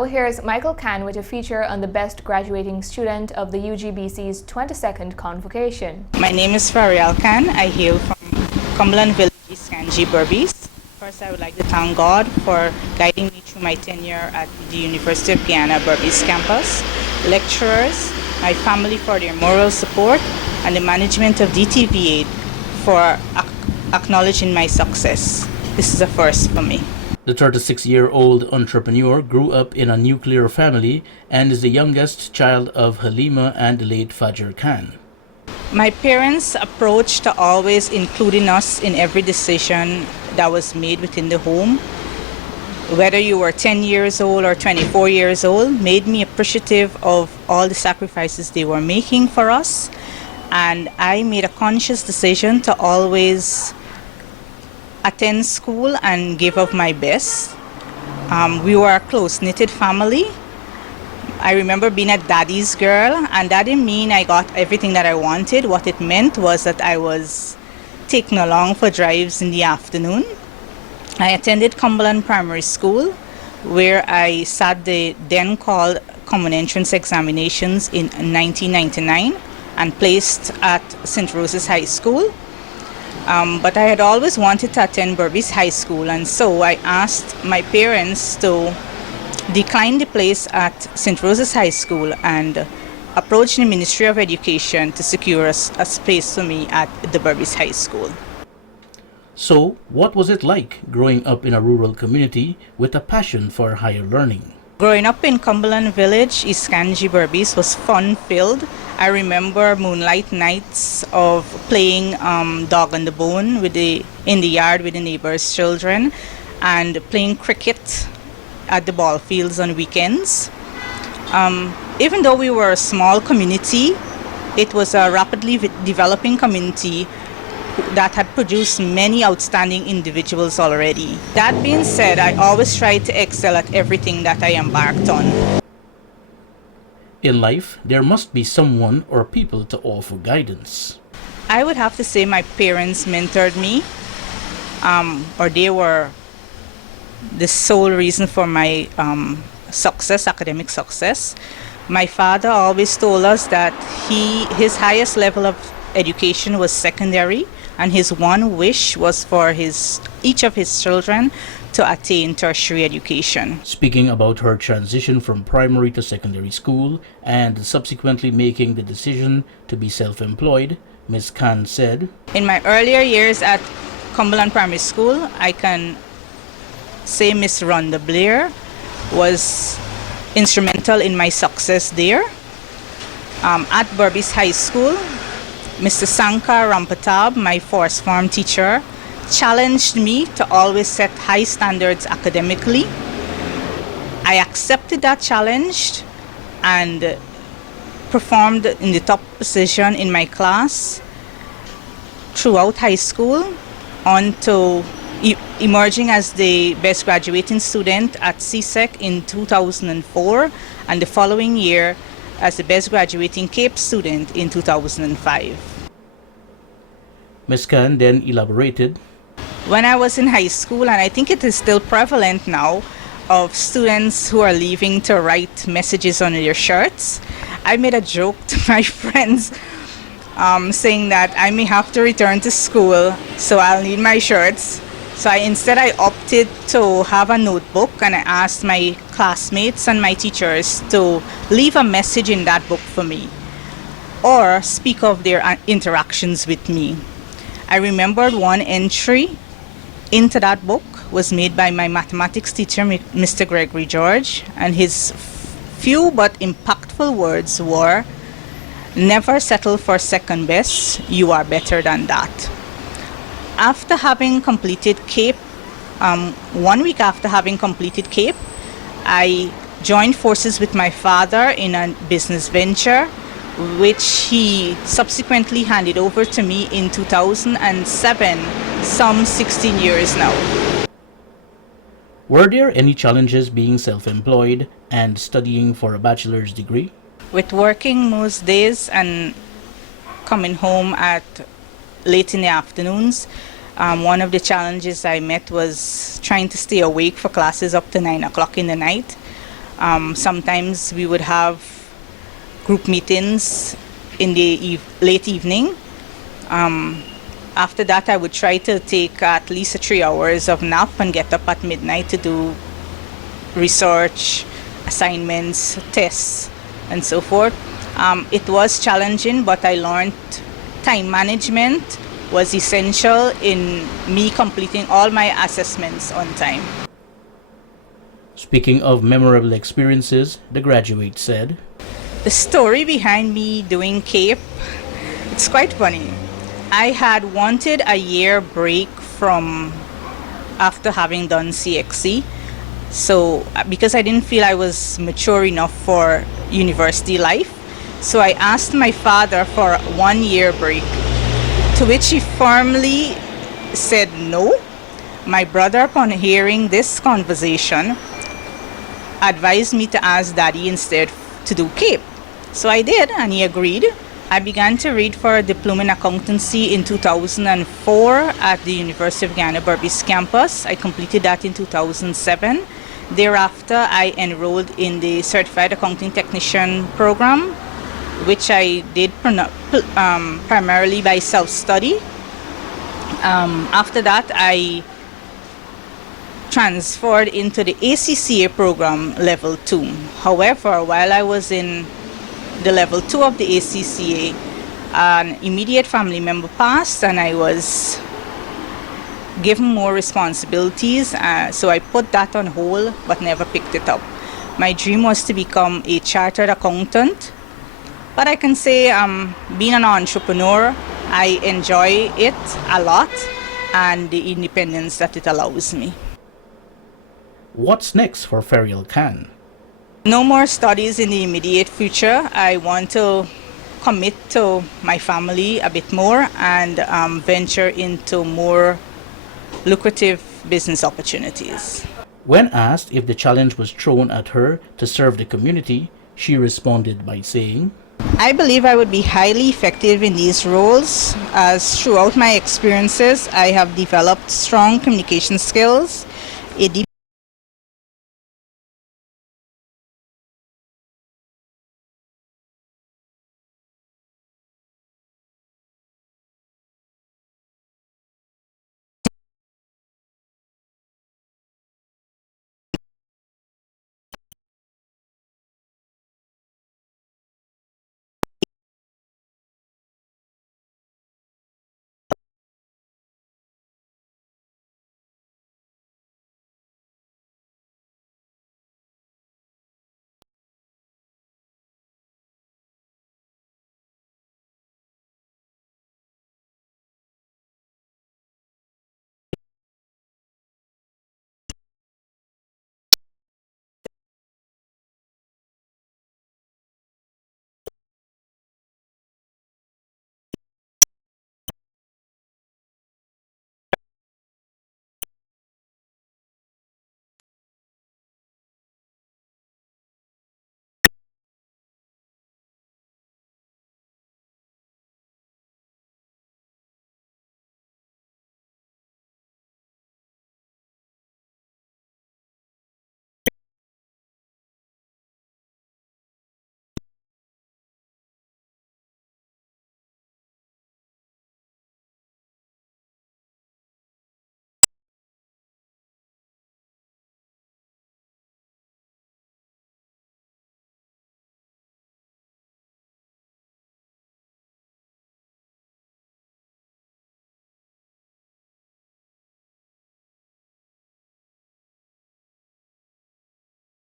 Now here's Michael Khan with a feature on the best graduating student of the UGBC's 22nd convocation. My name is Feryal Khan. I hail from Cumberland Village, Skanji, Berbice. First, I would like to thank God for guiding me through my tenure at the University of Guyana, Berbice campus, lecturers, my family for their moral support, and the management of DTVA for acknowledging my success. This is a first for me. The 36-year-old entrepreneur grew up in a nuclear family and is the youngest child of Halima and the late Fajr Khan. My parents' approach to always including us in every decision that was made within the home, whether you were 10 years old or 24 years old, made me appreciative of all the sacrifices they were making for us. And I made a conscious decision to always attend school and give of my best. We were a close-knitted family. I remember being a daddy's girl, and that didn't mean I got everything that I wanted. What it meant was that I was taken along for drives in the afternoon. I attended Cumberland Primary School, where I sat the then called Common Entrance Examinations in 1999 and placed at St. Rose's High School. But I had always wanted to attend Berbice High School, and so I asked my parents to decline the place at St. Rose's High School and approached the Ministry of Education to secure a space for me at the Berbice High School. So, what was it like growing up in a rural community with a passion for higher learning? Growing up in Cumberland Village, Skanji, Berbice was fun-filled. I remember moonlight nights of playing dog on the bone in the yard with the neighbors' children and playing cricket at the ball fields on weekends. Even though we were a small community, it was a rapidly developing community that had produced many outstanding individuals already. That being said, I always tried to excel at everything that I embarked on. In life, there must be someone or people to offer guidance. I would have to say my parents mentored me, or they were the sole reason for my success, academic success. My father always told us that his highest level of education was secondary, and his one wish was for each of his children to attain tertiary education. Speaking about her transition from primary to secondary school and subsequently making the decision to be self-employed, Ms. Khan said, "In my earlier years at Cumberland Primary School, I can say Miss Rhonda Blair was instrumental in my success there. At Berbice High School, Mr. Sankar Rampatab, my force form teacher, challenged me to always set high standards academically. I accepted that challenge and performed in the top position in my class throughout high school on to emerging as the best graduating student at CSEC in 2004, and the following year as the best graduating CAPE student in 2005. Ms. Khan then elaborated, "When I was in high school, and I think it is still prevalent now, of students who are leaving to write messages on their shirts, I made a joke to my friends saying that I may have to return to school, so I'll need my shirts. So instead I opted to have a notebook, and I asked my classmates and my teachers to leave a message in that book for me or speak of their interactions with me. I remembered one entry into that book was made by my mathematics teacher, Mr. Gregory George, and his few but impactful words were, "Never settle for second best, you are better than that." After having completed CAPE, 1 week after having completed CAPE, I joined forces with my father in a business venture, which he subsequently handed over to me in 2007, some 16 years now. were there any challenges being self-employed and studying for a bachelor's degree? With working most days and coming home at late in the afternoons, one of the challenges I met was trying to stay awake for classes up to 9 o'clock in the night. Sometimes we would have group meetings in the late evening. After that, I would try to take at least 3 hours of nap and get up at midnight to do research, assignments, tests, and so forth. It was challenging, but I learned time management was essential in me completing all my assessments on time. Speaking of memorable experiences, the graduate said, The story behind me doing CAPE, it's quite funny. I had wanted a year break from after having done CXC. So because I didn't feel I was mature enough for university life, so I asked my father for a 1 year break, to which he firmly said no. My brother, upon hearing this conversation, advised me to ask Daddy instead to do CAPE. So I did, and he agreed. I began to read for a diploma in accountancy in 2004 at the University of Guyana Berbice campus. I completed that in 2007. Thereafter, I enrolled in the Certified Accounting Technician program, which I did primarily by self-study. After that, I transferred into the ACCA program level 2. However, while I was in the level 2 of the ACCA, an immediate family member passed and I was given more responsibilities, so I put that on hold but never picked it up. My dream was to become a chartered accountant, but I can say being an entrepreneur, I enjoy it a lot and the independence that it allows me. What's next for Feryal Khan? No more studies in the immediate future. I want to commit to my family a bit more and venture into more lucrative business opportunities. When asked if the challenge was thrown at her to serve the community, she responded by saying, I believe I would be highly effective in these roles, as throughout my experiences I have developed strong communication skills, a deep